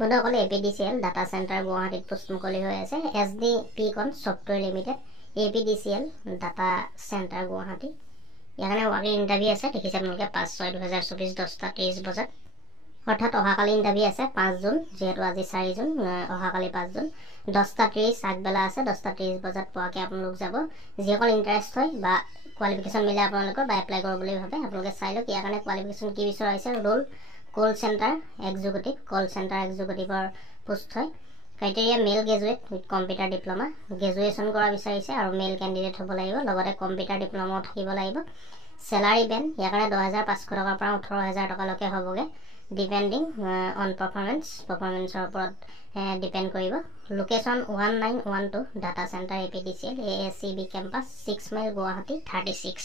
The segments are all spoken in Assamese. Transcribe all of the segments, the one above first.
বন্ধুসকল APDCL ডাটা চেণ্টাৰ গুৱাহাটীত পোষ্ট মুকলি হৈ আছে। SDPCon software limited APDCL data centre Guwahati. ইয়াৰ কাৰণে ৱাকিং ইণ্টাৰভিউ আছে। দেখিছে আপোনালোকে 5/6/2024 10:30 বজাত, অৰ্থাৎ অহাকালি ইণ্টাৰভিউ আছে 5 জুন, যিহেতু আজি 4 জুন, অহাকালি 5 জুন 10:30 আগবেলা আছে। 10:30 বজাত পোৱাকৈ আপোনালোক যাব। যিসকল ইণ্টাৰেষ্ট হয় বা কোৱালিফিকেশ্যন মিলে আপোনালোকৰ বা এপ্লাই কৰিব বুলি ভাবে, আপোনালোকে চাই লওক। ইয়াৰ কাৰণে কোৱালিফিকেশ্যন কি বিচৰা হৈছে, ৰোল কল চেণ্টাৰ এক্সিকিউটিভৰ পোষ্ট হয়। Criteria male graduate with computer diploma, graduation কৰা বিচাৰিছে আৰু মেল কেণ্ডিডেট হ'ব লাগিব, লগতে কম্পিউটাৰ ডিপ্ল'মাও থাকিব লাগিব। চেলাৰী বেণ্ড ইয়াৰ কাৰণে 10,500 টকাৰ পৰা 18,000 টকালৈকে হ'বগৈ, ডিপেণ্ডিং অন পাৰফৰ্মেঞ্চৰ ওপৰত ডিপেণ্ড কৰিব। Location 1912 data centre APDCL ASCB campus 6 mile Guwahati 36।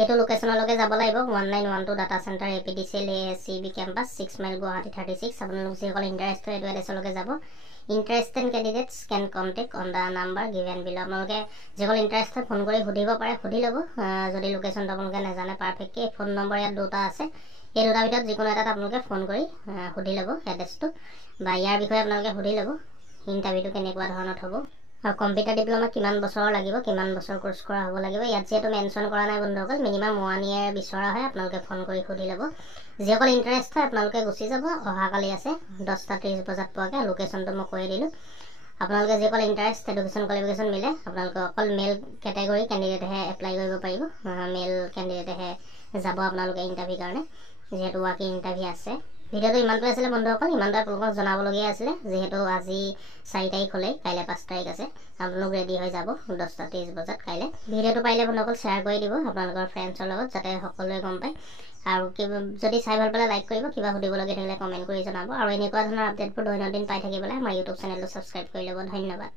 এইটো লোকেশ্যনলৈকে যাব লাগিব। 1912 data centre APDCL ASCB campus 6 mile Guwahati 36। আপোনালোক যিসকল ইণ্টাৰেষ্ট হয় এইটো এড্ৰেছলৈকে যাব। Interested candidates can contact on the number given below. আপোনালোকে যিসকল ইণ্টাৰেষ্ট হয় ফোন কৰি সুধিব পাৰে, সুধি ল'ব। যদি লোকেশ্যনটো আপোনালোকে নাজানে পাৰফেক্টলি, ফোন নম্বৰ ইয়াত দুটা আছে। এই দুটাৰ ভিতৰত যিকোনো এটাত আপোনালোকে ফোন কৰি সুধি ল'ব এড্ৰেছটো, বা ইয়াৰ বিষয়ে আপোনালোকে সুধি ল'ব ইণ্টাৰভিউটো কেনেকুৱা ধৰণত হ'ব, আৰু কম্পিউটাৰ ডিপ্ল'মা কিমান বছৰৰ লাগিব, কিমান বছৰ কোৰ্চ কৰা হ'ব লাগিব। ইয়াত যিহেতু মেনশ্যন কৰা নাই বন্ধুসকল, মিনিমাম 1 year বিচৰা হয়। আপোনালোকে ফোন কৰি সুধি ল'ব। যিসকল ইণ্টাৰেষ্ট হয় আপোনালোকে গুচি যাব। অহাকালি আছে 10:30 বজাত পোৱাকৈ। লোকেশ্যনটো মই কৈ দিলোঁ। আপোনালোকে যিসকল ইণ্টাৰেষ্ট এডুকেশ্যন কোৱালিফিকেশ্যন মিলে, আপোনালোকে অকল মেল কেটেগৰী কেণ্ডিডেটেহে এপ্লাই কৰিব পাৰিব। মেল কেণ্ডিডেটেহে যাব আপোনালোকে ইণ্টাৰভিউৰ কাৰণে, যিহেতু ৱাকিং ইণ্টাৰভিউ আছে। ভিডিঅ'টো ইমানটোৱে আছিলে বন্ধুসকল, ইমানটোৱে আপোনালোকক জনাবলগীয়া আছিলে। যিহেতু আজি 4 তাৰিখ হ'লেই, কাইলৈ 5 তাৰিখ আছে। আপোনালোক ৰেডি হৈ যাব 10:30 বজাত কাইলৈ। ভিডিঅ'টো পাৰিলে বন্ধুসকল শ্বেয়াৰ কৰি দিব আপোনালোকৰ ফ্ৰেণ্ডছৰ লগত, যাতে সকলোৱে গম পায়। আৰু যদি চাই ভাল পালে লাইক কৰিব, কিবা সুধিবলগীয়া থাকিলে কমেণ্ট কৰি জনাব। আৰু এনেকুৱা ধৰণৰ আপডেটবোৰ দৈনন্দিন পাই থাকিবলৈ আমাৰ ইউটিউব চেনেলটো ছাবস্ক্ৰাইব কৰি ল'ব। ধন্যবাদ।